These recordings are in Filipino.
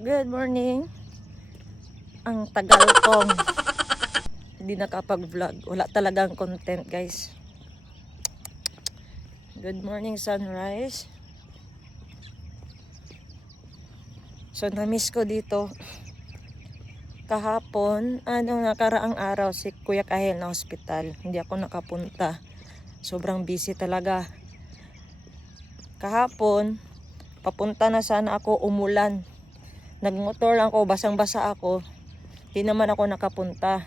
Good morning. Ang tagal kong hindi nakapag-vlog. Wala talagang content, guys. Good morning, sunrise. So, na-miss ko dito. Kahapon, nakaraang araw, si Kuya Kahil na hospital. Hindi ako nakapunta. Sobrang busy talaga. Kahapon, papunta na sana ako, umulan. Nagmotor lang ako, basang-basa ako. Di naman ako nakapunta.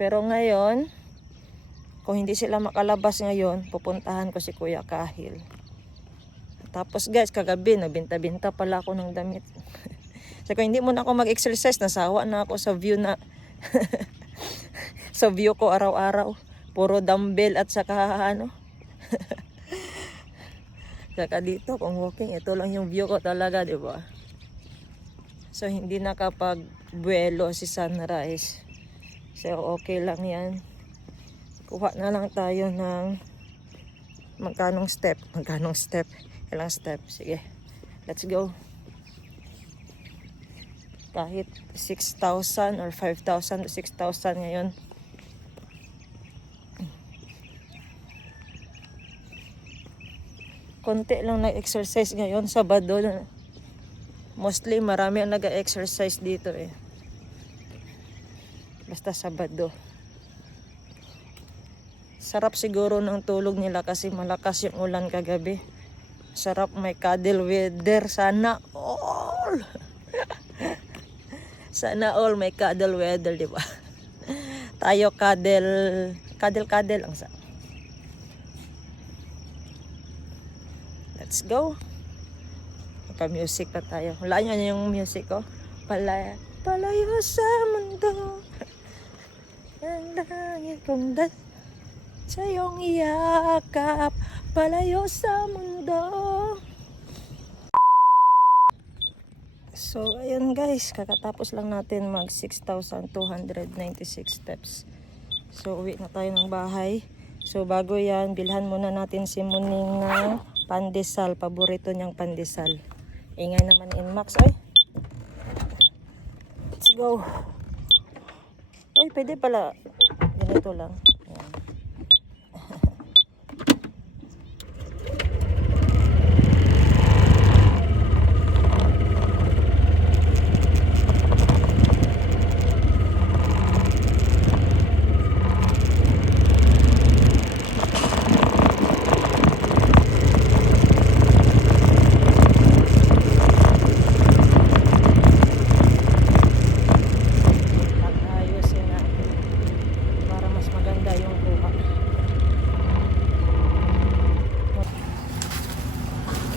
Pero ngayon, kung hindi sila makalabas ngayon, pupuntahan ko si Kuya Kahil. Tapos guys, kagabi, nabinta-binta pala ako ng damit. So kung hindi mo na ako mag-exercise, nasawa na ako sa view na sa view ko araw-araw. Puro dumbbell at saka saka dito, kung walking, ito lang yung view ko talaga, di ba? So, hindi nakapag-buwelo si Sunrise. So, okay lang yan. Kuha na lang tayo ng magkanong step. Ilang step. Sige. Let's go. Kahit 6,000 or 5,000 to 6,000 ngayon. Konti lang nag-exercise ngayon. Sabado na. Mostly marami ang nag-exercise dito eh. Basta Sabado. Sarap siguro ng tulog nila kasi malakas yung ulan kagabi. Sarap, may cuddle weather. Sana all. Sana all may cuddle weather, di ba? Tayo cuddle ang sa. Let's go. Music pa tayo. Wala nyo yung music ko. Palayo sa mundo. Ang langit kong sa iyong iyakap. Palayo sa mundo. So, ayun guys. Kakatapos lang natin mag 6,296 steps. So, uwi na tayo ng bahay. So, bago yan, bilhan muna natin si Muning ng pandesal. Paborito niyang pandesal. Ingay naman Inmax, oy. Let's go. Oy, pwede pala. Ganito lang. Ayan.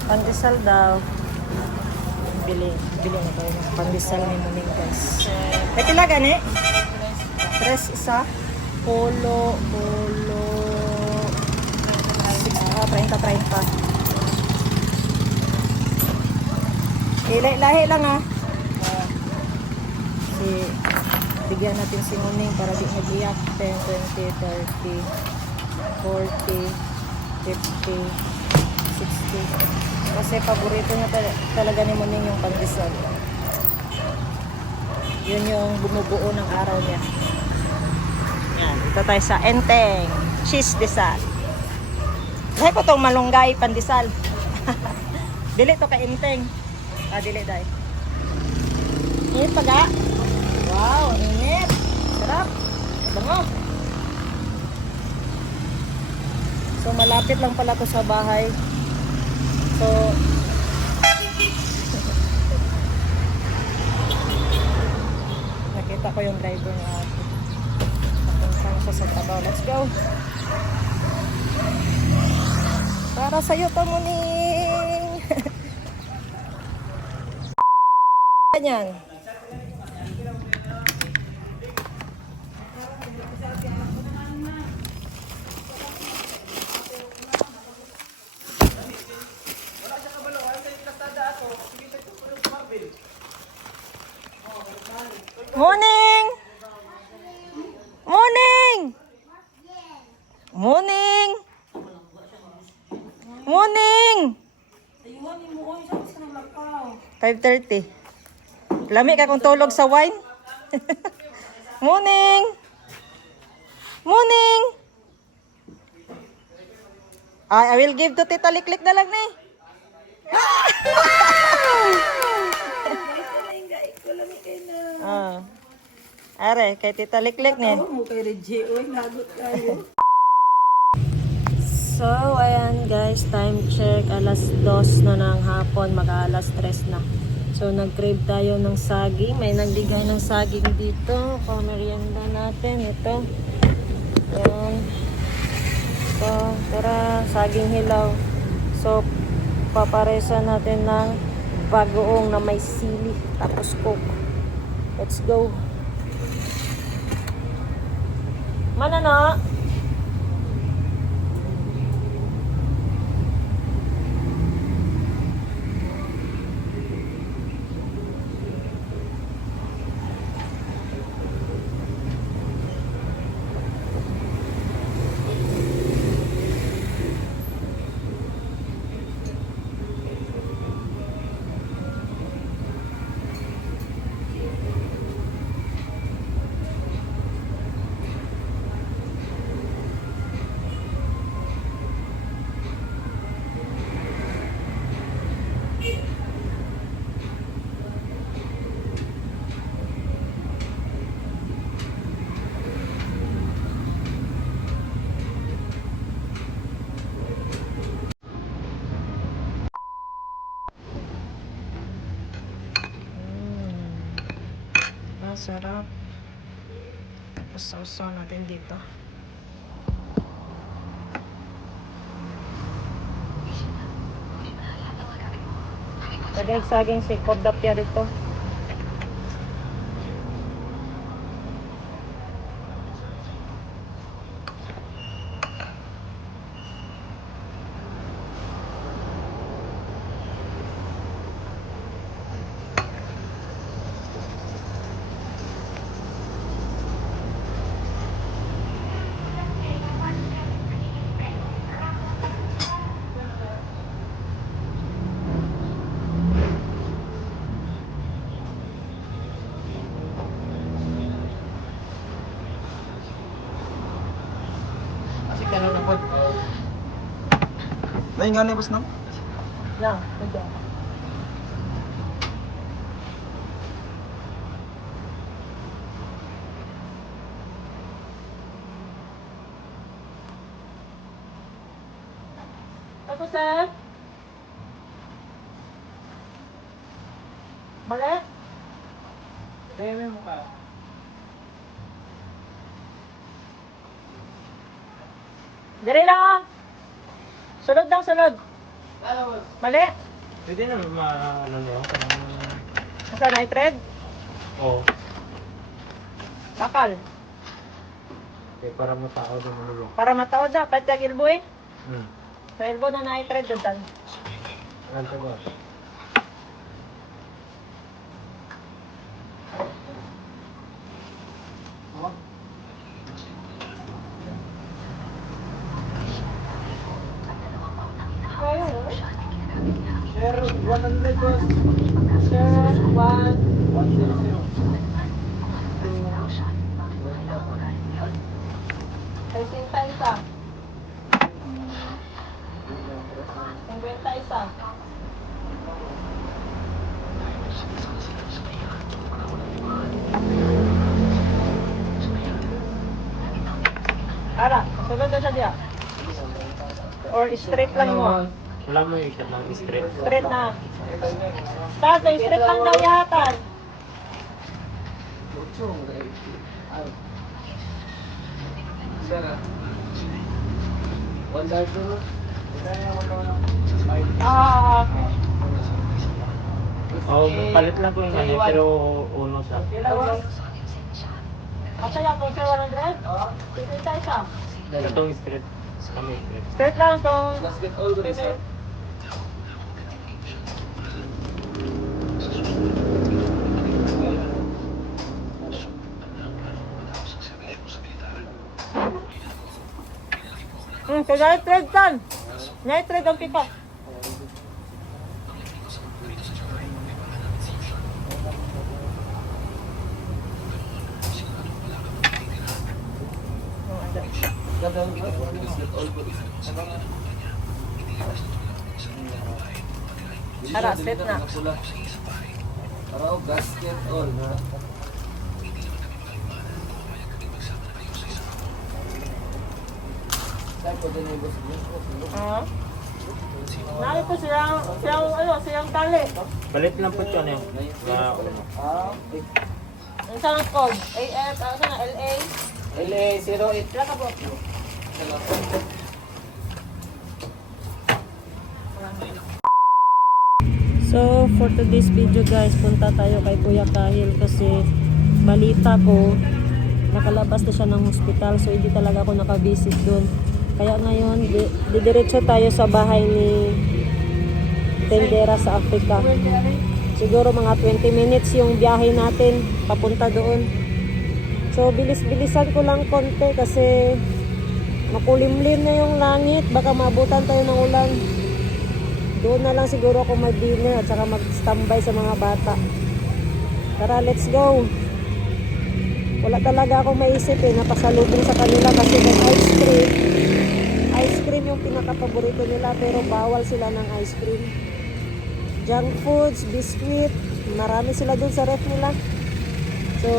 Pandesal daw. Bili na tayo ng pandesal ni Muning guys. May pila gani? Tres isa. Polo. 30. Lahi lang ah. Bigyan natin si Muning para di mag-iyak. 10, 20, 30, 40, 50, 60. Kasi paborito niya talaga ni Muning yung pandesal. Yun yung bumubuo ng araw niya. Yan, dito tayo sa Enteng cheese desal. Dahil ko itong malunggay pandesal. Dili to ka Enteng. Dili dahil. Init pa ga? Wow, init. Sarap. Bango. So malapit lang pala to sa bahay. So, nakita ko yung driver na ako. Napuntahan siya sa trabaho. Let's go! Para sa'yo to, Muning! Ganyan. Morning! Morning! Morning! Morning! 5:30. Lami ka kung tulog sa wine. Morning! Morning! I will give to Tita Liklik na lang ni. Are, kay Tita Liklik ni. So, ayan guys, time check. Alas 2 na ng hapon, mag-alas 3 na. So, nag-crave tayo ng saging. May nagbigay ng saging dito. Pamerienda natin. Ito. Ayan. So, tara, saging hilaw. So, paparesa natin ng bagoong na may sili. Tapos coke. Let's go. Mana na? Sarap. Sausaw natin dito. Saging si Kordapia dito. Ay, nga na, boss, no? Na, ito. Ako, sir? Mali? Kaya may mukha. Dali lang! Sunod lang, sunod. Mali? Pwede na ano niyo? Nasa nitrate? Oo. Bakal. Okay, para matao din mo nilo. Para mataod na, pati ang ilbo eh. Hmm. Sa ilbo na nitrate doon. Ano ba? Share 100 boss. Share 100. Ay, 50 isa. 50 isa. Ara, sunod na siya diya. Or straight lang mo. Wala mo yung shot lang straight. Straight na. Tapos, straight lang daw yatan. Okay. Oh, palit lang ko yung ano, pero uno sa. Masaya po sa 100? Sige tayo sa. Itong straight. Kami straight. Straight lang itong... So nitrate kan. Nitrate ang pipa. Ara, set na. Para gasket all na. Tayo po din ibos niyo. Narito siyang tali. Balit lang po yun eh. Okay. Ang saan code? AF, ano na, LA? LA08. Wala ka po. So, for today's video guys, punta tayo kay Kuya Kahil kasi balita ko, nakalabas na siya ng hospital so hindi talaga ako nakabisit doon. Kaya ngayon, didiretso tayo sa bahay ni Tendera sa Africa. Siguro mga 20 minutes yung biyahe natin papunta doon. So, bilis-bilisan ko lang konti kasi makulimlim na yung langit. Baka maabutan tayo ng ulan. Doon na lang siguro ako mag-dinner at saka mag-standby sa mga bata. Tara, let's go! Wala talaga akong maisip napasalubong sa kanila kasi may ice cream. Ice cream yung pinaka-paborito nila pero bawal sila ng ice cream. Junk foods, biscuit, marami sila dun sa ref nila. So,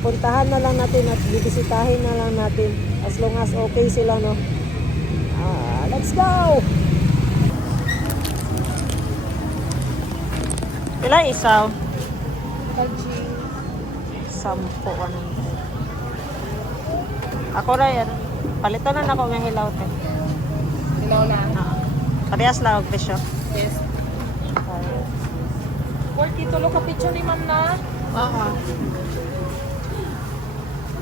puntahan na lang natin at bibisitahin na lang natin as long as okay sila, no? Let's go! Ilan isaw? Sampo ano. Ako na yan. Palito na ako ng hilaw te. Hilaw na? Parehas lang ang presyo. Yes. 40 tulo ka picture ni ma'am na? Oo.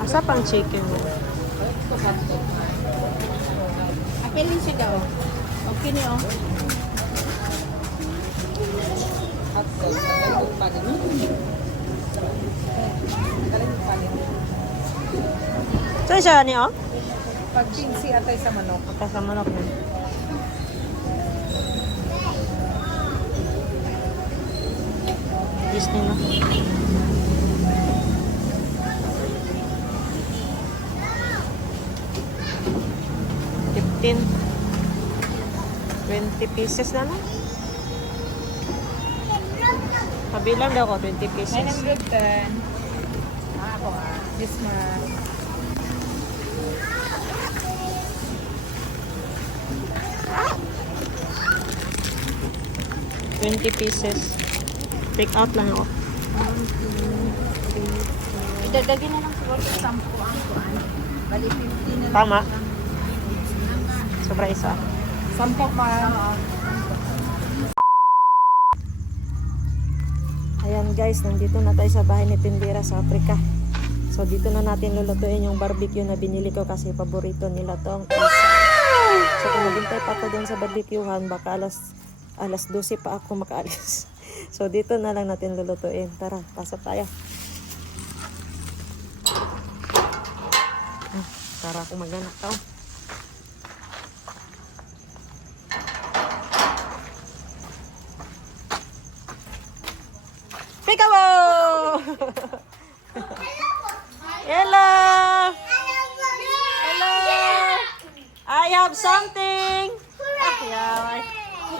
Asa pang chicken mo? Ito ba ito? Apelin siya daw. Okay niyo. Hotdog. Tagalog pa din. Tagalog pa din. Saan siya ni oh? Pag pinsi atay sa manok. Ata sa manok mo. Disney na. $15. 20 pieces na lang. Kabilang daw ko, 20 pieces. 910. Ako This month. $20 pieces. Take out lang ako. Idadagin na lang siguro sa 10 ang kuan. Bali 50 na lang. Tama. Sobra isa. 10 pa. Ayan guys, nandito na tayo sa bahay ni Tindera sa Africa. So dito na natin lulutuin yung barbecue na binili ko kasi paborito nila tong isa. So kung maghintay pa ako doon sa barbecuehan, baka alas 12 pa ako makaalis. So dito na lang natin lulutuin. Tara, pasok tayo. Tara ako maganak tao. Peekaboo! Hello! Hello! I have something! Yeah.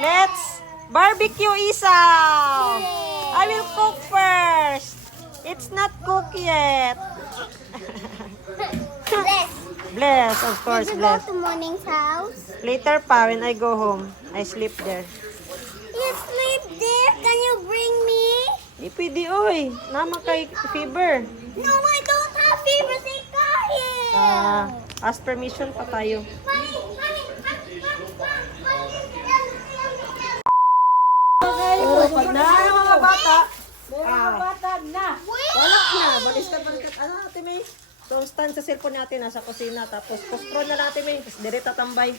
Let's barbecue isaw! I will cook first! It's not cooked yet! Bless, of course, Did you go bless. to Morning's house? Later pa, when I go home, I sleep there. You sleep there? Can you bring me? Di pwede, oy. Naman kay fever. No, I don't have fever. Say Kahil. Ask permission pa tayo. Mommy, mommy, Oh, pag na yung mga bata. Bata na. Wala na. Balis na balikat. Ano natin, may? So, ang stand sa cellphone natin nasa kusina. Tapos, post-pro na natin, may. Tapos, dire tatambay.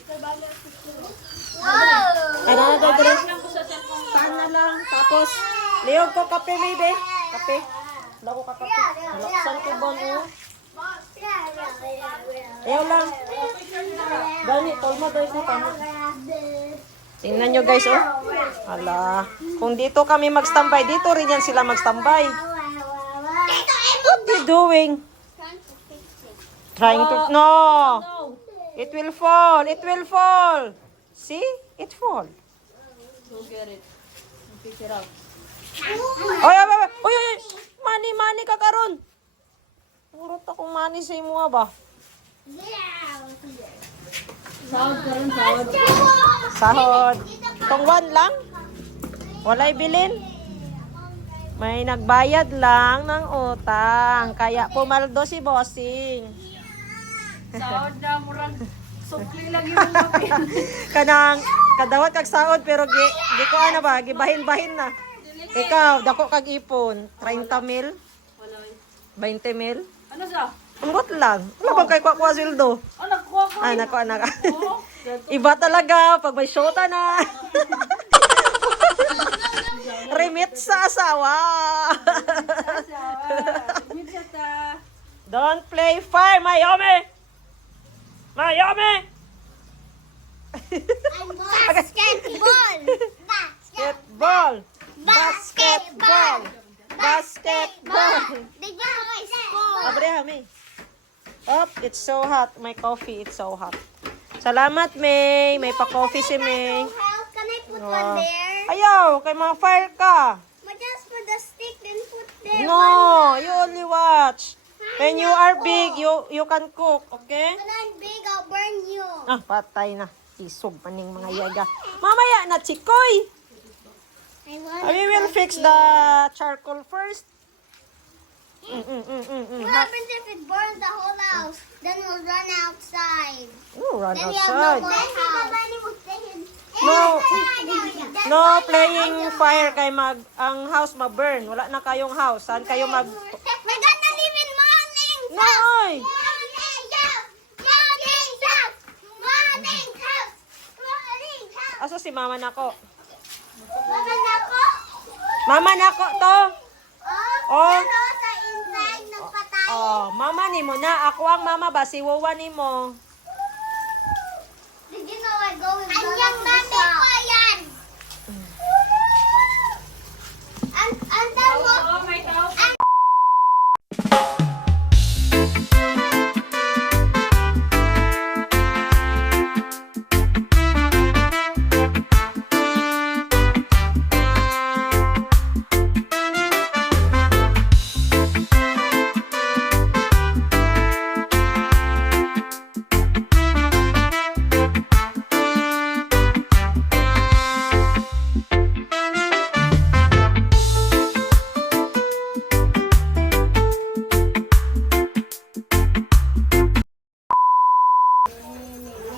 Ano na tayo, dire? Stand na lang. Tapos, liyog ko kape, may, be. Kape. Wala ko kakape. Laksan ko ba, no? Ayaw lang. Gani, tolma tayo ko kami. Tingnan nyo guys, oh. Hala. Kung dito kami magstambay, dito rin yan sila magstambay. What you doing? Trying to... No! It will fall. It will fall. See? It fall. Go get it. Pick it up. Oy, oy, oy, oy, oy. Mani ka karon. Urot akong mani sa imo ba? Sahod ka rin, sahod. Sahod. Tungwan lang? Walay bilin? May nagbayad lang ng utang. Kaya pumaldo si bossing. Sahod na, murang sukli lang yung mga Kanang kadawat kag sahod pero di ko ano ba, gibahin-bahin na. Ikaw, dako kag ipon, 30 mil, 20 mil. Ano sa? Ambot lang. Wala bang kay kwa sweldo? Oh, nakuha ko. Ay, nako anak. Oo. Iba talaga pag may shota na. Remit sa asawa. Don't play fire, Mayome. Mayome. Basketball. Basketball. Basketball. Basketball. Did you guys score? Abre hami. Up, it's so hot. My coffee, it's so hot. Salamat, May. May pa-coffee si May. Help, can I put Wow. one there? Ayaw, kay mga fire ka. But just put the stick, then put there. No, you only watch. When you are big, you can cook, okay? When I'm big, I'll burn you. Ah, patay na. Isog paning mga yaga. Mamaya na, chikoy. We will fix the charcoal first. What happens if it burns the whole house? Then we'll run outside. Oh, run Then we have no outside. more house. No playing fire kay ang house ma-burn. Wala na kayong house. Saan kayo mag... We're gonna live in morning. No, oy. Morning house. Morning house. Morning house. Morning house. Aso si mama nako. Mama nako. Mama nako to. Oh. Pero sa inside nagpatay. Oh, mama ni mo na. Ako ang mama ba? Si Wawa ni mo. Did you know I go with Anyang mami ko yan. Andan mo. Oh, may tao.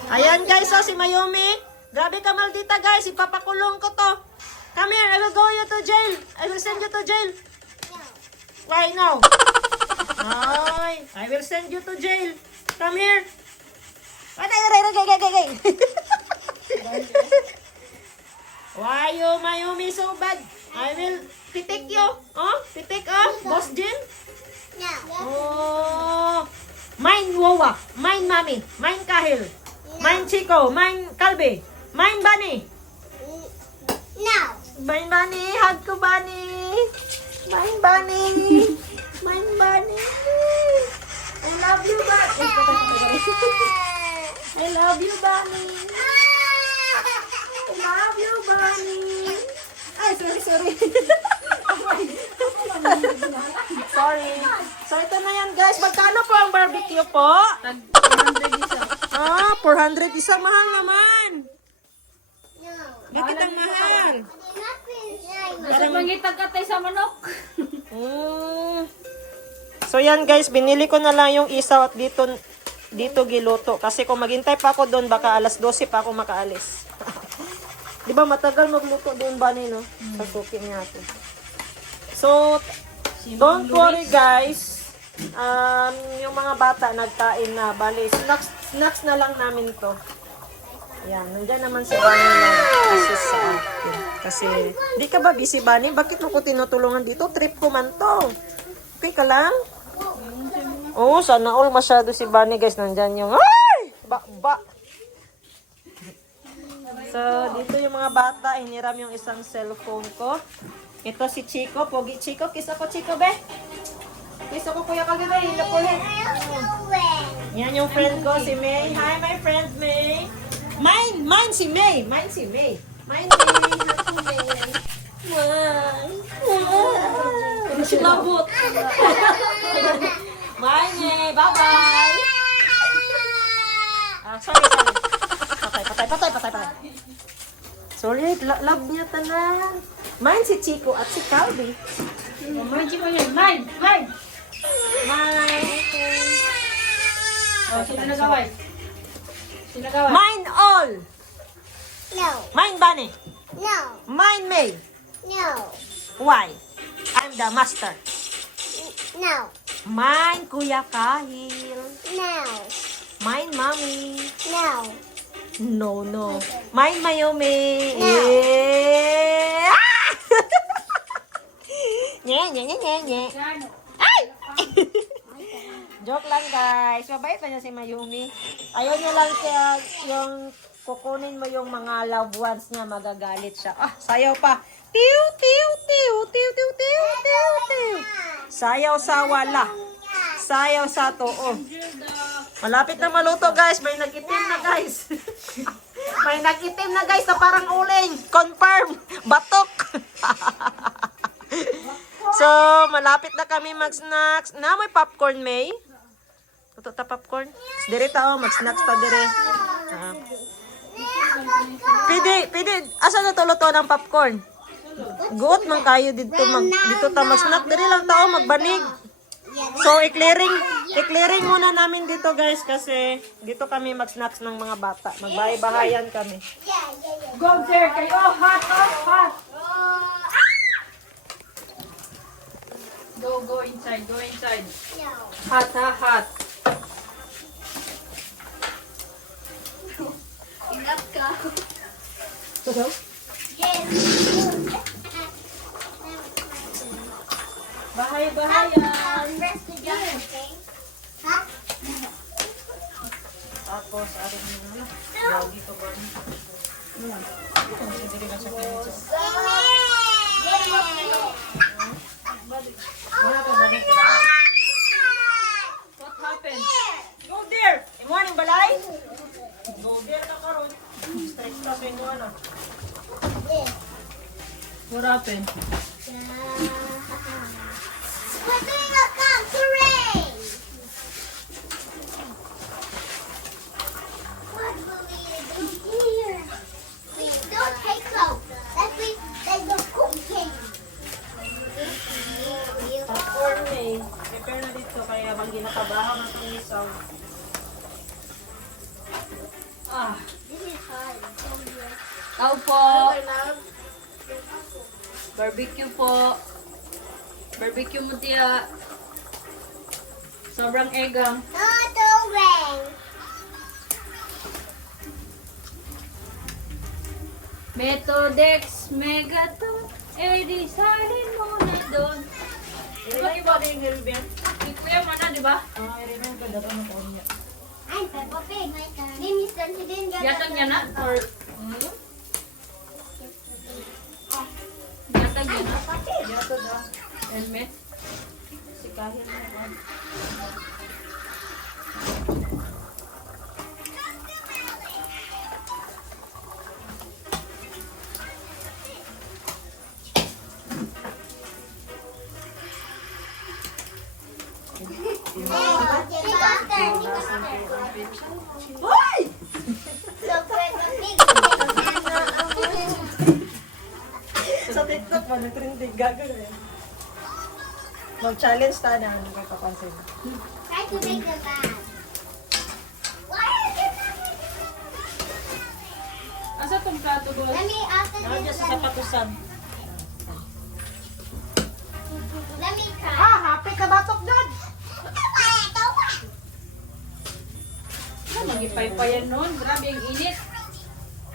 Ayan guys, oh, si Mayumi. Grabe ka maldita guys, ipapakulong ko to. Come here, I will go you to jail. I will send you to jail. Why no? Ay, I will send you to jail. Come here. Why you Mayumi so bad? I will pitik you. Oh, pitik oh, Boss Jin. No. Oh. Mine Wawa, mine Mami, mine Kahil. Mine Chico, mine Kalbe, mine Bunny. No. Mine Bunny, hug ko Bunny. Mine Bunny. Mine Bunny. I love you, Bunny. I love you, Bunny. I love you, Bunny. Ay, sorry. Sorry. So, ito na yan, guys. Magkano po ang barbecue po? Tag 100 isa. Ah, 400 isa. Mahal naman. No. Bakit ang mahal? Kasi mangitag ka tayo sa manok. So yan guys, binili ko na lang yung isaw at dito giluto. Kasi kung maghintay pa ako doon, baka alas 12 pa ako makaalis. Di ba matagal magluto doon ba no? Sa suki niya ako. So, don't worry guys. Yung mga bata nagkain na. Bali, snacks na lang namin to. Yan, nandiyan naman si Bunny na assist sa akin. Kasi, di ka ba busy, Bunny? Bakit mo ko tinutulungan dito? Trip ko man to. Okay ka lang? Oo, sana all masyado si Bunny, guys. Nandyan yung, ay! Ba! So, dito yung mga bata. Hiniram yung isang cellphone ko. Ito si Chico. Pogi Chico. Kiss ako, Chico, be. Kiss ako, Kuya Kagibay. Lapulit. Yan yung friend ko, si May. Hi, my friend May. Mine si May. Mine si May. Mine si May. Wow. Sinabot. Bye, May. Bye-bye. Sorry. Patay. Sorry, love niya tanan. Mine si Chico at si Calvi. Mine, Chico yan. Mine. Mine. Oh, sino nagaway? Sino nagaway? Mine all. No. Mine Bunny. No. Mine May. No. Why? I'm the master. No. Mine Kuya Kahil. No. Mine Mommy. No. No. Mine Mayumi. No. Yeah. Nye. Ay! Joke lang guys. Mabait pa niya si Mayumi. Ayaw niya lang siya yung kukunin mo yung mga loved ones niya, magagalit siya. Sayaw pa. Tiw. Sayaw sa wala. Sayaw sa too. Malapit na maluto guys. May nag-itim na guys. May nag-itim na guys na parang uling. Confirm. Batok. So, malapit na kami mag-snacks. Na, may popcorn, May. Tuto ta popcorn. Dire ta, mag-snacks ta dire. Pwede. Asa na tuluto ng popcorn? Guot man kayo dito ta mag-snack. Dire lang tao magbanig. So, i-clearing muna namin dito guys kasi dito kami mag-snacks ng mga bata. Magbahay-bahayan kami. Go there kayo. Hot. Go inside. No. Hot. Enough ka. Bahay-bahayan. Rest the job, okay? Huh? Tapos, arin mo na lang. Lagi ko ba? Sige lang sa pinito. What happened? Go there! Morning, balay? Go there na karon. Stress ka sa inyo, ano? What happened? We're doing a cock parade! What will we do here? We don't take out. That's the cooking. Popcorn, May. Prepare na dito kaya bang ginakabahan na itong isaw. This is hard. Tao po. Barbecue po. Barbecue mo tiya. Sobrang egang. Toto ring. Metodex, Megaton, Eddie, salin mo na doon. I-remind ko din yung Gilbert. Kuya mo na, di ba? I-remind ko dapat ano ko niya. I'm Peppa Pig. Name is Dun. She didn't get Yatag niya na? Or, yatag niya na? Yato na. Helmet? Si Kahil na. Hoy! So Peppa Pig. Sa TikTok, mag-trending. Gagawin. Mag-challenge ta na. Ano kayo papansin? Try to make the bag. Why is it Asa tong plato boss? Let me after Nandiyan this. sa sapatusan. Let me try. Happy ka batok dad! Magipay-payan nun. Grabe ang init.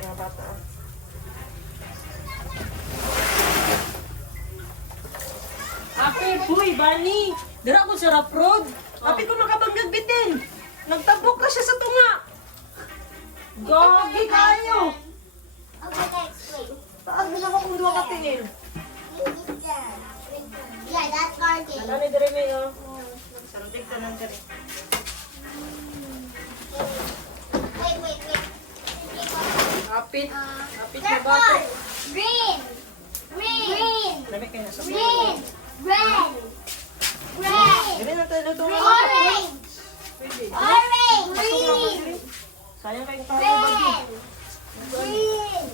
Mga bata. Happy, huy, Bani! Dira ko sa Raprod. Happy ko nakabanggag bitin. Nagtabok ka siya sa tunga. Gogi kayo. Okay, next wait. Taas mo na ako kung duwa ka tingin. Yeah, that's garden. Ano ni Dere May, oh? Sandig ka nang kari. Apit. Apit na That bato. one. Green. Green. Lamig kayo na sa Green. Red. Red. Dili na tayo luto. Orange. Orange. Green. Sayang kayong tayo bagi. Red. Green.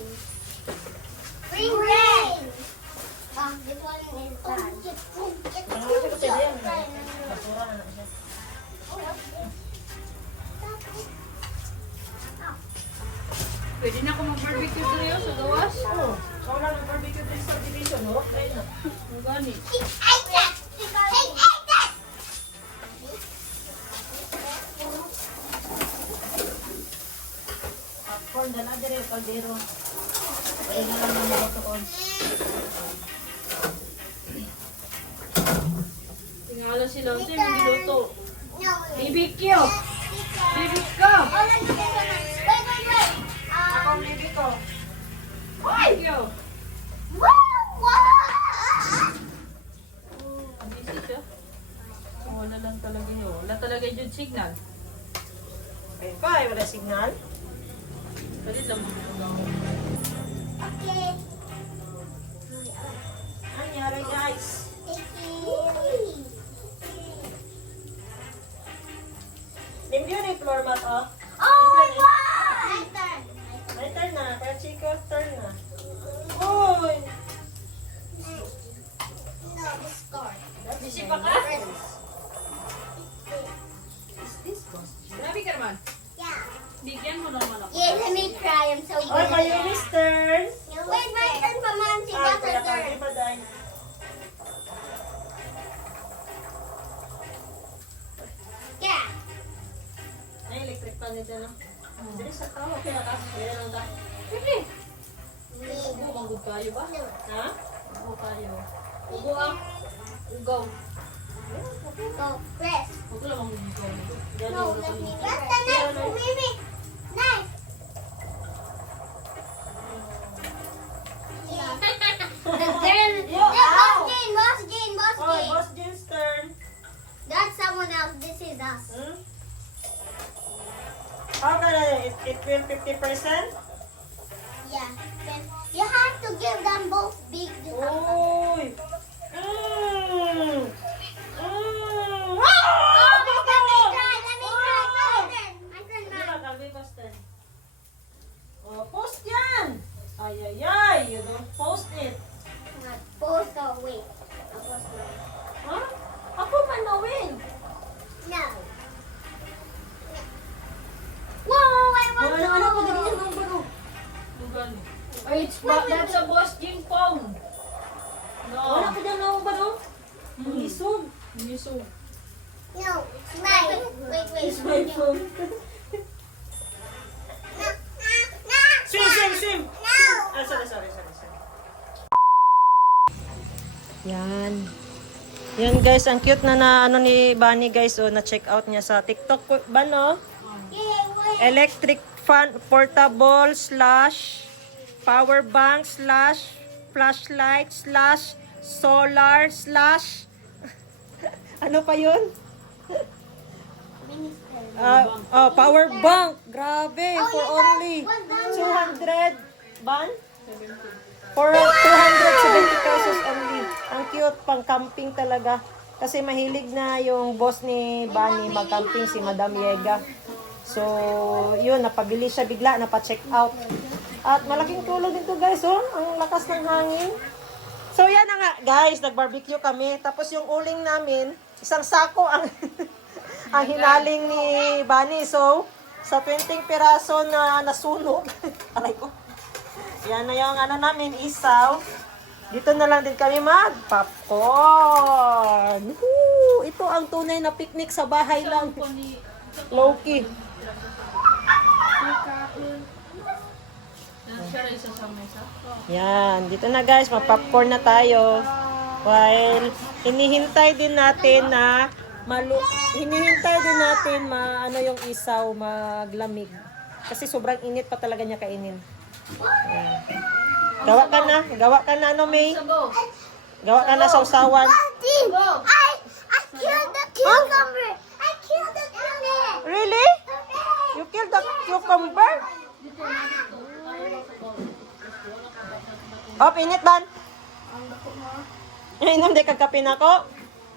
Green. Red. This one is bad. Basura na siya. Pwede na ako mag-barbecue tayo sa gawas. Oh, so wala ng barbecue din sa division. Hurok kayo na. Ang gani. He ate that. He ate that. Popcorn, dala dire yung kaldero. Pwede na lang yung mga tuon. Tingala sila. Ito yung giluto. No. BBQ. BBQ. Oh, let's do this one. Wait. Akong libi ko. BBQ. Wow. Busy siya. Wala lang talaga yun. Wala talaga yung signal. Okay, pa, wala signal. Pwede lang mag-ugaw. Okay. Ano nangyari guys? Limpyo na yung floor mat, oh. Oh my God! My turn. May turn na. Kaya Chico, turn na. Uy! No, the score. Busy pa ka? Grabe ka naman. Yeah. Bigyan mo naman ako. Yeah, let me try. I'm so Oy, good. Mayunis turn. Wait, my turn pa man. Si Ah, Butter kaya turn. kami pa dahil. Yeah. Ay, electric pan nito, no? Dili sa tao, okay na ka. Dili lang ka. Pwede. Ugo, manggod kayo ba? Ha? Ugo kayo. Ugo ang. Ugaw. Go, press. Huwag lang ang ugaw. Diyan No, yung let me ulo. press the knife. Maybe. Knife. Then, Yo, ow! Boss Jane. Oy, Boss James turn. That's someone else. This is us. Hmm? How can it will 50%? Yeah. Then you have to give them both big. Uy! Oh, Mmm! Mmm! let me try. My turn. Oh, post yan! Ay, ay, ay! You don't post it. Both go wait. I'll post it. Ha? Ako man na win. No. Whoa, I want Wala na ako to. dali ng baro. Ugan. Ay, that's a boss Jing phone. Wala No. ko dyan ng baro. Isog. Miso. No, it's mine. Wait. It's my phone. Swim! No. Ah, sorry. Yan. Yan guys, ang cute na ano ni Bunny guys, oh, na check out niya sa TikTok ko ba no? Yeah, wait. Electric fan portable / power bank / flashlight / solar / ano pa yun? Minister. Power bank. Grabe, Oh, for yeah, only what's that? 200 ban? For 270 pesos only. Ang cute, pang camping talaga. Kasi mahilig na yung boss ni Bunny mag-camping, si Madam Yega. So, yun, napabili siya bigla, napa-check out. At malaking tulong din to guys, oh. Ang lakas ng hangin. So, yan na nga, guys, nag-barbecue kami. Tapos yung uling namin, isang sako ang ang hinaling ni Bunny. So, sa 20 piraso na nasunog, aray ko. Yan na yung ano namin, isaw. Dito na lang din kami mag-popcorn. Woo! Ito ang tunay na picnic sa bahay lang. Low-key. Siya rin sa mesa. Yan, dito na guys, mag-popcorn na tayo. While hinihintay din natin na ano yung isaw maglamig. Kasi sobrang init pa talaga niya kainin. Yan. Gawa ka na ano May? Sabo. Gawa ka na sausawan. Daddy, I killed the cucumber. I killed the cucumber. Really? You killed the cucumber? Wow. Oh, pinit ban. Inom di kagkape na ko.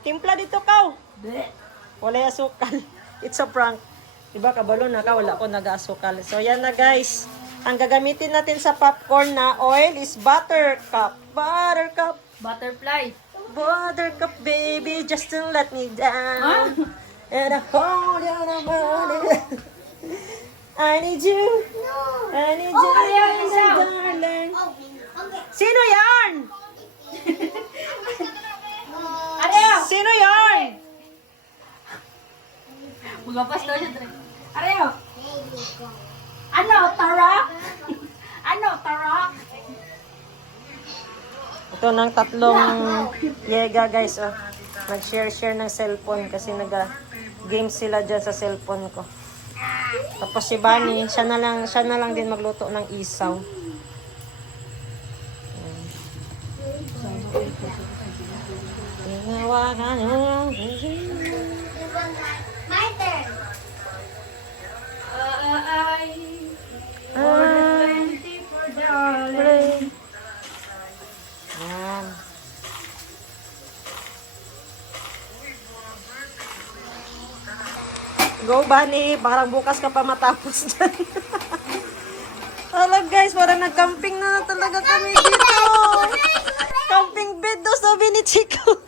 Timpla dito ka. Wala asukal. It's a prank. Diba kabalo na ka, wala ko nag-asukal. So yan na guys. Ang gagamitin natin sa popcorn na oil is buttercup. Buttercup. Butterfly. Buttercup baby, just to let me down. And I hold you on my body. I need you. No. I need you, darling. Okay. Sino yarn? Areo! Sino yarn? Mga pastor siya dre. Areo! There you go. Ano? Tarak? Ano? Tarak? Ito ng tatlong yega guys. Oh. Nag-share ng cellphone kasi nag-game sila dyan sa cellphone ko. Tapos si Bunny, siya na lang din magluto ng isaw. My turn. Yan. Go, Bunny. Parang bukas ka pa matapos dyan. Alam guys, parang nag-camping na talaga kami dito. Camping bed daw sabi ni Chico.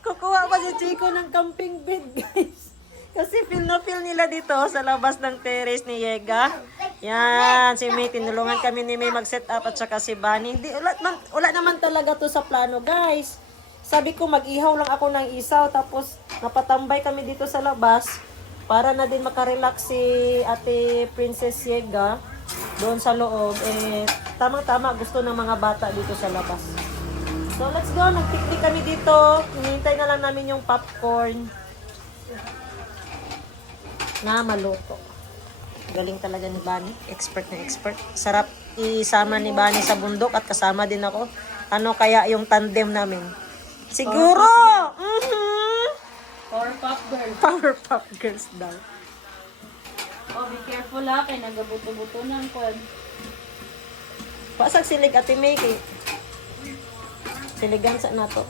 Kukuha pa si Chico ng camping bed guys. Kasi feel na feel nila dito sa labas ng terrace ni Yega. Yan, si May, tinulungan kami ni May mag-set up at saka si Bunny. Wala naman talaga to sa plano guys. Sabi ko mag-ihaw lang ako ng isaw tapos napatambay kami dito sa labas para na din makarelax si Ate Princess Yega doon sa loob. Eh, tamang-tama gusto ng mga bata dito sa labas. So let's go, nag-picnic kami dito. Hinihintay na lang namin yung popcorn na maluto. Galing talaga ni Bunny. Expert na expert. Sarap isama ni Bunny sa bundok at kasama din ako. Ano kaya yung tandem namin? Siguro! Powerpuff Girl. Powerpuff Girls daw. Oh, be careful ha. Kaya nagabuto-buto ng kwan. Pasag silig Ate May kay. Siligan sa nato.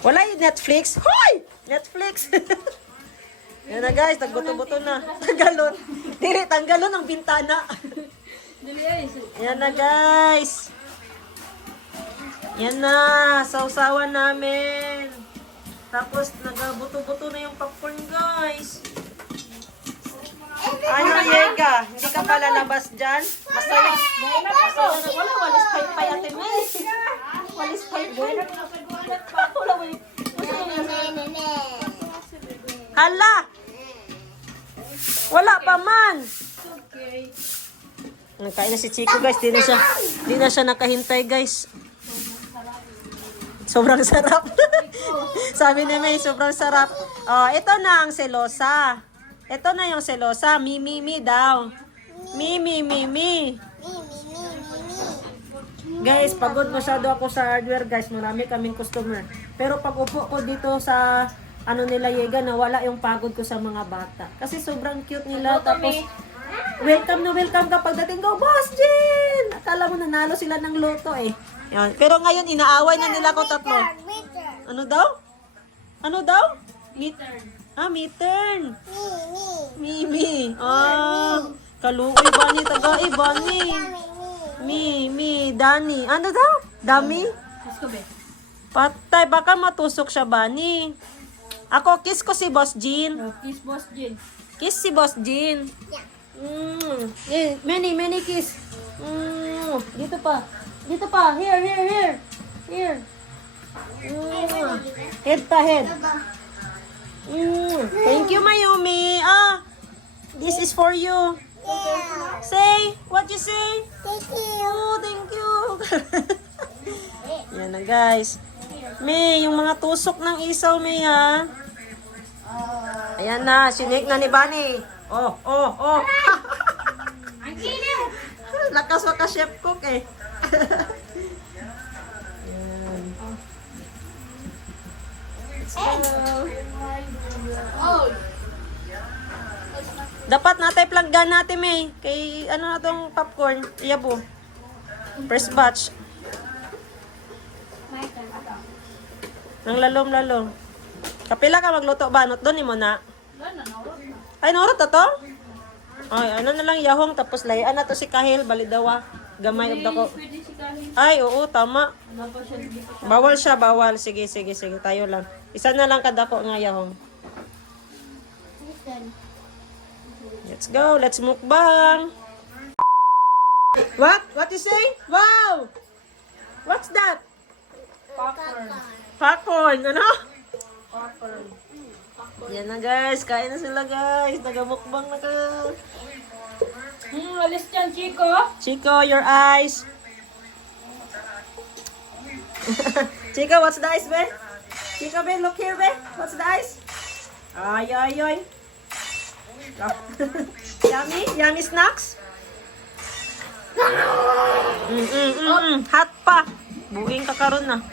Wala yung Netflix. Hoy! Netflix! Yan na guys, tagbuto-buto na. Tanggalon. Dili, tanggalon ang bintana. Dili ay. Yan na guys. Yan na, sausawan namin. Tapos nagabuto-buto na yung popcorn guys. Ano Yega? Hindi ka pala labas dyan? Masaya. Masaya na. Wala, walis pay-pay Ate May. Walis pay-pay. Wala, walis. Hala! Wala pa man. Okay. Nagkain na si Chico guys. Di na siya nakahintay guys. Sobrang sarap. Sabi ni May, sobrang sarap. Oh, ito na ang selosa. Ito na yung selosa. Mi daw. Mi. Guys, pagod masyado ako sa hardware guys. Marami kaming customer. Pero pag upo ko dito sa ano nila Yega, nawala yung pagod ko sa mga bata. Kasi sobrang cute nila. Tapos, welcome na welcome kapag dating ko, Boss Jean! Akala mo nanalo sila ng loto eh. Yan. Pero ngayon, inaaway na nila ko tatlo. Ano daw? Ano daw? Turn. Me turn. Mi. Ah, kaluoy Bunny, taga Bunny. Mi, Dani. Ano daw? Dami? Let's go, be. Patay, baka matusok siya, Bunny. Ako, kiss ko si Boss Jean. Oh, kiss Boss Jin. Kiss si Boss Jean. Eh, many kiss. Dito pa. Here. Head pa, head. Thank you, Mayumi. This is for you. Say, what you say? Thank you. Oh, thank you. Yan na, guys. May, yung mga tusok ng isaw, May, ha? Ayan na, sinig na ni Bunny. Oh. Ang init! Lakas wa ka chef cook eh. Let's go. Oh. Dapat natay pluggan natin, May. Kay ano na tong popcorn? Iyabo. First batch. My turn. Nang lalom. Kapila ka magluto banot doon mo na. Wala na, wala na. Ay, norot na to? Ay, ano na lang yahong tapos layan na to si Kahil balidawa. Gamay of dako. Pwede si Kali. Ay, oo, tama. Wala pa siya, hindi pa siya. Bawal siya, bawal. Sige, tayo lang. Isa na lang kadako nga yahong. Listen. Let's go, let's mukbang. What? What you say? Wow! What's that? Popcorn, ano? Yan na guys, kain na sila guys. Nagamukbang na ka. Alis dyan, Chico. Chico, your eyes. Chico, what's the ice, be? Chico, be, look here, be. What's the ice? Ay. Yummy snacks. Hot pa. Buing ka karon na.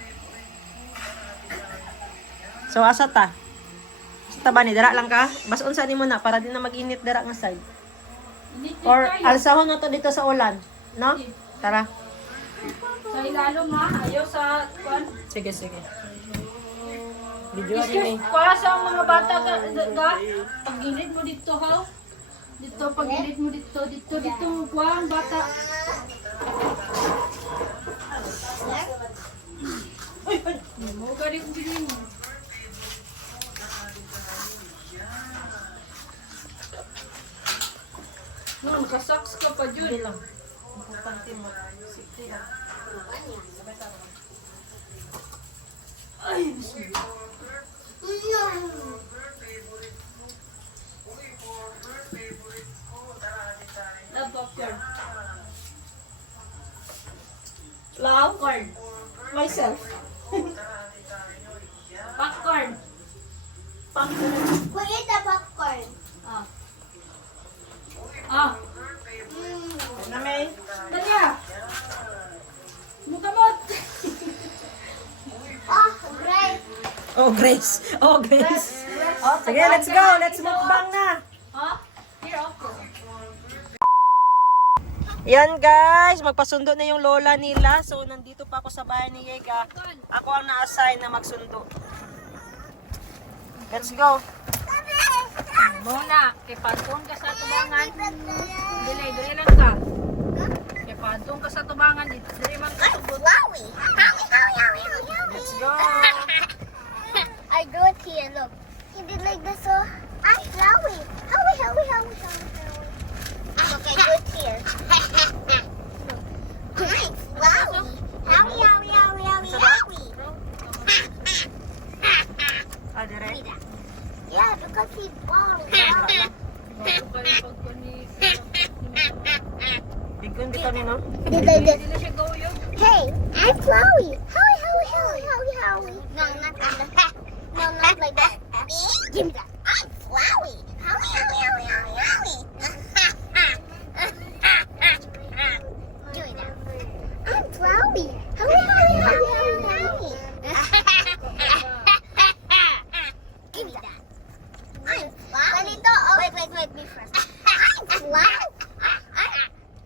So, asa ta? Asa ba ni? Dara lang ka? Bas unsa ni mo na para di na mag-init dara nga side. Or alsahon na to dito sa ulan. No? Tara. Sa ilalong ha, ayaw sa kwan. Sige. Video Excuse, para sa mga bata ka, pag-init mo dito ha. Dito, pag-init mo dito, kuwang bata. Ay, mo ka rin bilhin mo. Noon, kasaks ka pa dyan. Ay, bismillah. Love popcorn. Popcorn. myself. Popcorn. We eat the popcorn. Ah. Ah. Na may. Tanya. Mukamot. Oh, great. Oh, Grace. Sige, let's go. Let's mukbang na. Ha? Here, okay. Yan guys, magpasundo na yung lola nila. So, nandito pa ako sa bahay ni Yega. Ako ang na-assign na magsundo. Let's go. Muna, kay pantong ka sa tubangan. Dili lang ka. Kay pantong ka sa tubangan. Dili man ka tubot. Wowie. Howie, howie, howie, howie. Let's go. I drew it here, look. He did like this, so I'm Flowey. Howie, howie, howie, howie, howie. Look, I drew it here. I'm Flowey. Howie, howie, howie, howie, howie. Ah, dire. Yeah, because he bowed. Bigkon di kami, no? Did I just... Dili siya goyog. Hey, I'm Flowey. Howie, howie, howie, howie, howie. No, not that. No, not like that. Give me that. I'm Flowey. Howie, howie, howie, howie, howie. Give me that. I'm Flowey. Howie, howie, howie, howie, howie. Give me that. I'm Flowey. Ganito. Oh, wait, me first. I'm Flowey.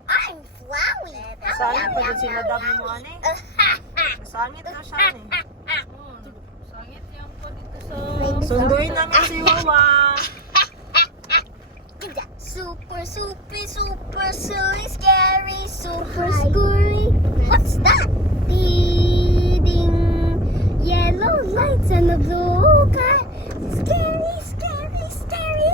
I'm Flowey. Sangit pa din si madam mo, ane. Sangit na siya, ane. Sangit yan po dito sa... Sunduin namin si Wawa. Give that. Super, super, super, super scary, super scary. What's that? Ding, yellow lights and the blue sky. Scary, scary, scary.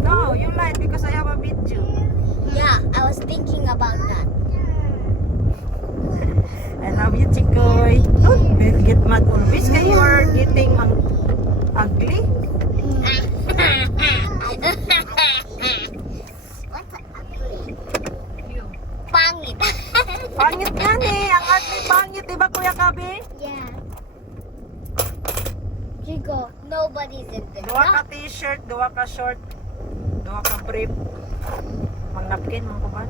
No, you lied because I have a video. Yeah, I was thinking about that. I love you, Chikoy. Don't get mad always kaya you are getting ugly. What's ugly? Pangit. Pangit yan eh. Ang ugly pangit, diba Kuya Kabe? Yeah. Chico, nobody's in the Duwa ka t-shirt, duwa ka short, duwa ka brief. Mag-napkin, mga kuban.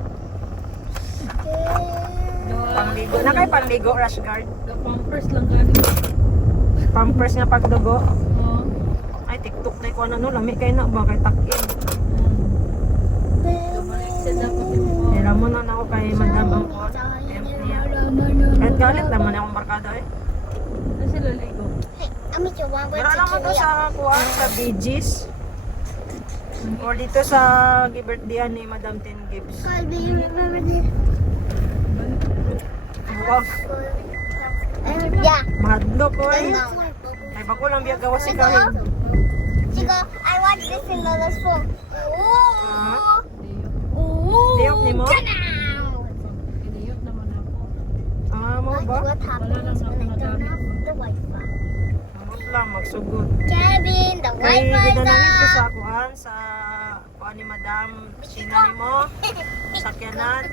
Pangligo. Na kay pangligo, rash guard. The pampers lang galing. pampers nga pagdugo. Oh. Ay, TikTok na ko ano, lami kayo na ba kay takin. Sa dapat mo. Hira mo na ako kay Madam ang temp niya. Kahit galit naman akong barkada eh. Ano sila ligo? Ami chihuahua. Pero alam mo to sa kuwan sa BG's. Or dito sa birthday ni Madam Tin Gibbs. Carl, do you remember this? Wow, Yeah. mahadlok ko eh. No. Ay, bako lang biya gawa si Kahin. Chico, I watched this in Lola's phone. Ah. Ooh. Tiyok ni mo? Kiniyot naman ako. Ah, mo ba? What happens when I turn off the Wi-Fi? Amot lang, magsugod. Kevin, the Kay Wi-Fi's ginanamit ko sa up. kuhan sa kuhan ni Madam. Sina ni mo? Sakyanan.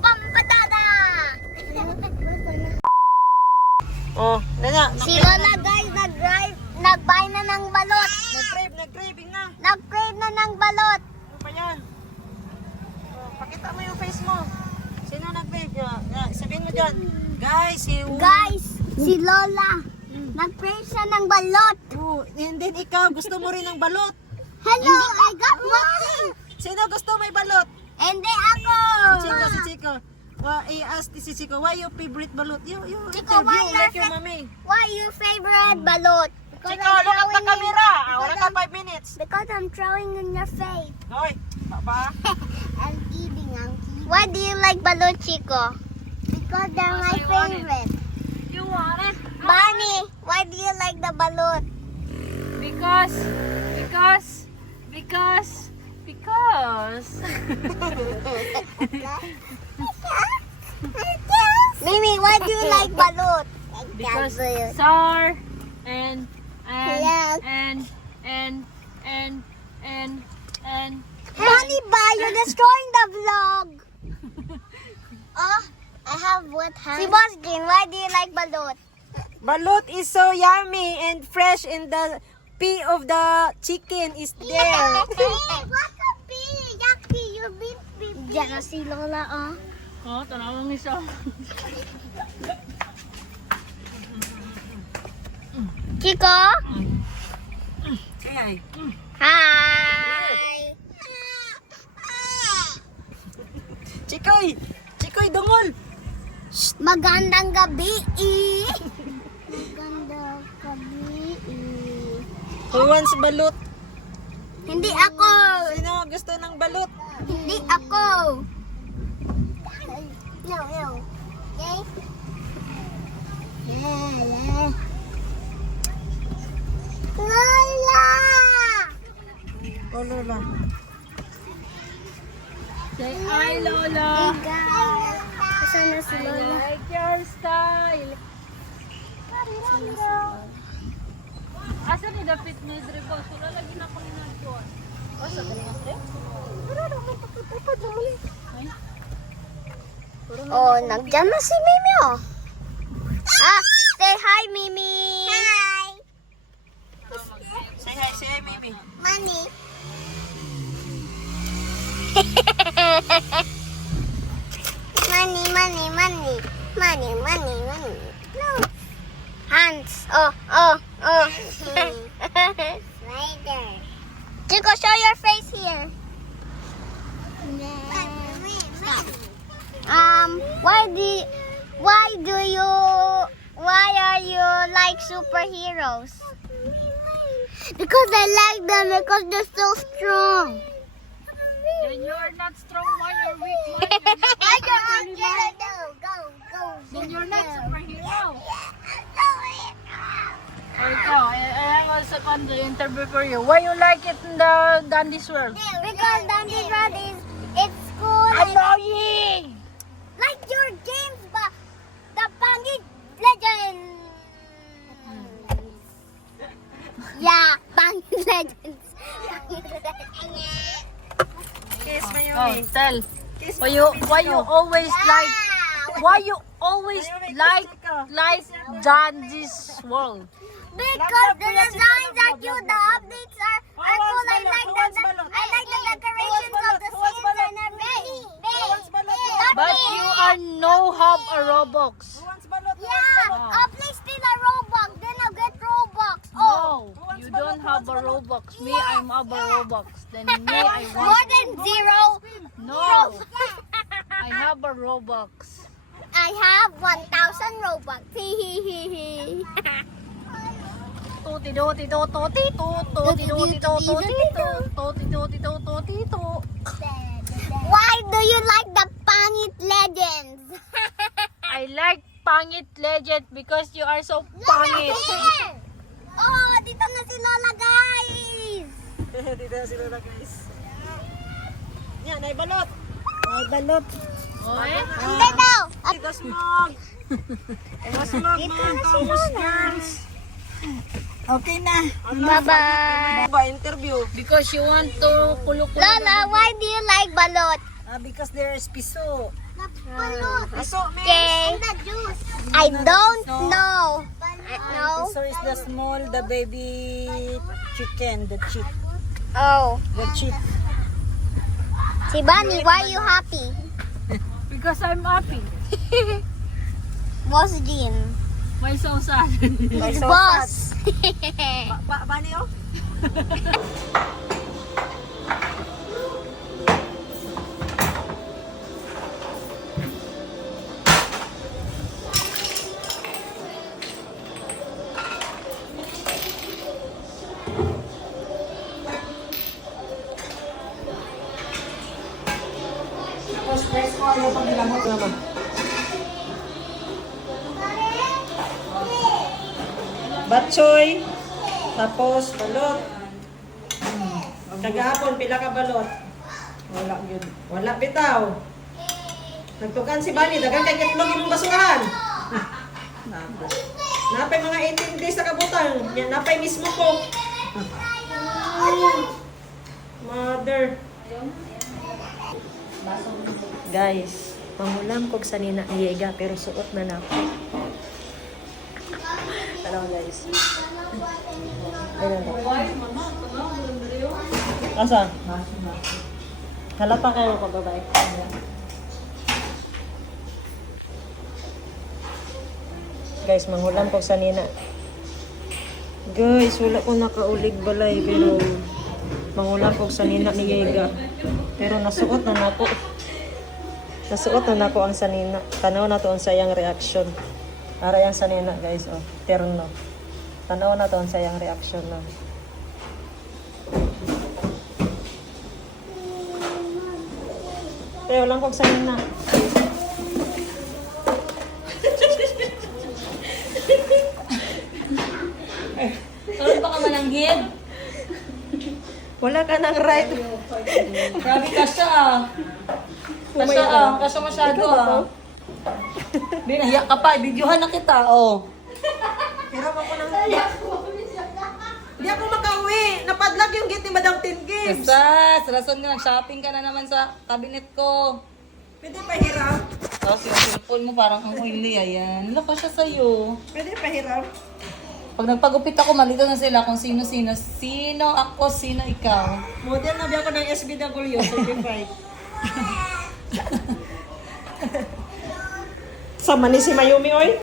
Pampatada! Oh, nana. Si Lola guys, nag-buy na ng balot. Nag-craving na. Nag-crave na ng balot. Ano pa yan? Oh, pakita mo yung face mo. Sino nag-crave? Sabihin mo dyan. Guys, Guys, si Lola, nag-crave siya ng balot. Oh, and then ikaw, gusto mo rin ng balot. Hello, I got one. Sino gusto may balot? Hindi ako. Si Chico. I-ask si Chico, why your favorite balot? You Chico, why interview like your your mommy. Why your favorite balot? Chico, look at the camera. Wala ka 5 minutes. Because I'm throwing in your face. Hoy, baba. I'm eating. Why do you like balot, Chico? Because they're my favorite. You want it? Bunny, why do you like the balot? Because. Mimi, why do you like balot? Because Balot. sour and Yes. Bunny, bye! You're destroying the vlog. Oh, I have what? Si Boss Jean, why do you like balot? Balot is so yummy and fresh and the pea of the chicken is there. What a pee! Yucky, you beat me. Diyan na si Lola, oh. Oh, talawang isa. Chico? Kaya Hi! Chikoy, dungol. Magandang gabi, Magandang gabi, Who wants balot? Hindi ako! Sino gusto ng balot? Hindi ako! No. Okay? Lola! Oh, Lola. Say hi, Lola. Saan na si I Lola? like your style. Asa ni the fitness report? Wala lagi na akong inagkuhan. Oh, sa fitness Oh, nagdyan na si Mimi, oh. Ah, say hi, Mimi. Hi. Say hi, Mimi. Money. money. No. Hands. Oh. Spider. Chico, show your face here. Why are you like superheroes? Because I like them because they're so strong. Then you're not strong, why you're weak? Then you're not superhero. Ikaw, I was on the interview for you. Why you like it in the Dandy's World? Because Dandy's World it's cool. Annoying! Like your games, but the Pangit Legends. Yeah, Pangit Legends. Kiss mo yung Oh, tell. Why you always like Dandy's World? Because the designs are cute, the updates are cool. I like the decorations of the skins and everything. But you are no have a Robux. Yeah, please steal a Robux, then I'll get have a Robux. Me, I'm have a Robux. Then me, I More want. than zero. No. I have a Robux. I have 1,000 Robux. Hehehehe. Tuti do ti do to ti to tuti do ti do to ti to tuti do ti do to ti to. Why do you like the Pangit Legends? I like Pangit Legend because you are so pangit. Oh, dito na si Lola, guys. Dito na sila guys. Yan, ay balot. Ay balot. Oy. Hindi daw. Ito smog. Ito smog mga kamus girls. Okay na. Bye-bye. Ba interview? Because you want to kuluk. Lola, why do you like balot? Because there is piso. Balot. Piso Okay. I don't know. No. Piso is the small, the baby chicken, the chick, Oh. the chick. Si Bunny, why are you happy? Because I'm happy. Boss Jean. Why so sad? Boss. Bani oh? Batchoy, tapos balot. Kagahapon, pila ka balot? Wala yun. Wala bitaw. Nagtukan si Bani, dagang kay kitlog yung basurahan. Napay mga 18 days na kabutang. Yan, napay mismo ko. Mother. Guys, pangulam kog sa nina iyega pero suot na nako. Tanaw guys. Ayun. Asa? Halata kayo ko babae. Guys, manghulam ko sa nina. Guys, wala ko nakaulig balay pero manghulam ko sa nina ni Yega. Pero nasuot na nako. Nasuot na nako ang sanina. Tanaw na to ang sayang reaction. Ara yang sanina guys, oh, terno. Tanaw na to ang sayang reaction na. Pero lang kog sanina. Saan pa ka mananghid? Wala ka nang right. Grabe ka siya ah. Kasya ah. Kasya masyado ah. Binahiya ka pa. Videohan na kita oh. Hirap ako nang... Hindi ako makauwi. Napadlag yung gate ni Madam Tin Games. Sas, rason nga. Shopping ka na naman sa cabinet ko. Pwede pa hirap. Tapos yung cellphone mo parang ang oily. Ayan. Laka siya sa'yo. Pwede pa hirap. Pag nagpagupit ako, malito na sila kung sino-sino. Sino ako, sino ikaw. Model na biya ko ng SBW certified. Sama ni si Mayumi, oy.